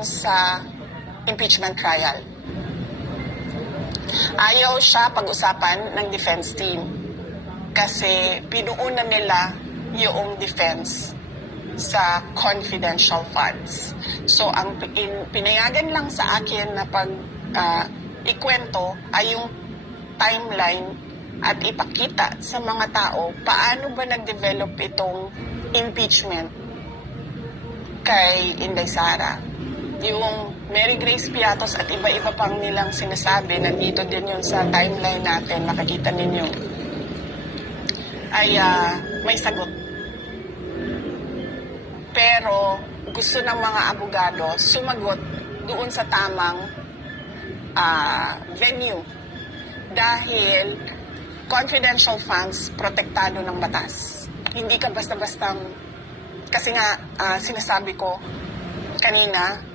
dun sa impeachment trial. Ayaw siya pag-usapan ng defense team kasi pinuuna nila yung defense sa confidential funds. So, ang pinayagan lang sa akin na ikwento ay yung timeline at ipakita sa mga tao paano ba nag-develop itong impeachment kay Inday Sara. Yung Mary Grace Piatos at iba-iba pang nilang sinasabi, nandito din yun sa timeline natin, makikita ninyo, ay may sagot. Pero gusto ng mga abogado sumagot doon sa tamang venue dahil confidential funds protektado ng batas. Hindi ka basta-bastang, kasi nga sinasabi ko kanina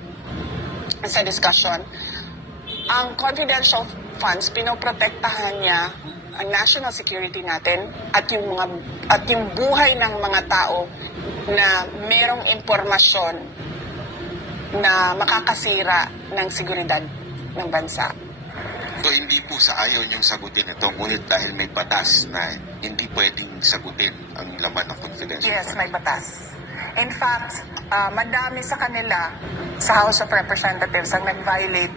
sa discussion, ang confidential funds pinoprotektahan niya ang national security natin at yung buhay ng mga tao na merong impormasyon na makakasira ng seguridad ng bansa. So hindi po sa ayaw niyong sagutin ito, ngunit dahil may batas na hindi pwedeng sagutin ang laman ng confidential. Yes, may batas. In fact, madami sa kanila sa House of Representatives ang nag-violate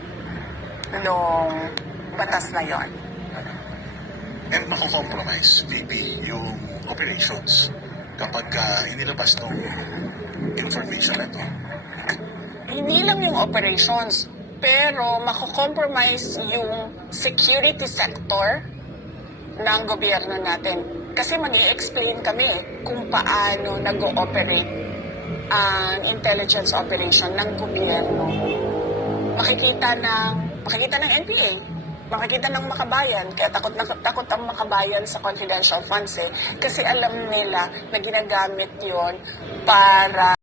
nung batas na yon. And mako-compromise maybe yung operations kapag inilabas ng information na ito. Hindi lang yung operations, pero mako-compromise yung security sector ng gobyerno natin. Kasi mag-i-explain kami kung paano nag-ooperate ang intelligence operation ng gobyerno. Makikita ng NPA, makikita ng makabayan, kaya takot ang makabayan sa confidential funds kasi alam nila na ginagamit yon para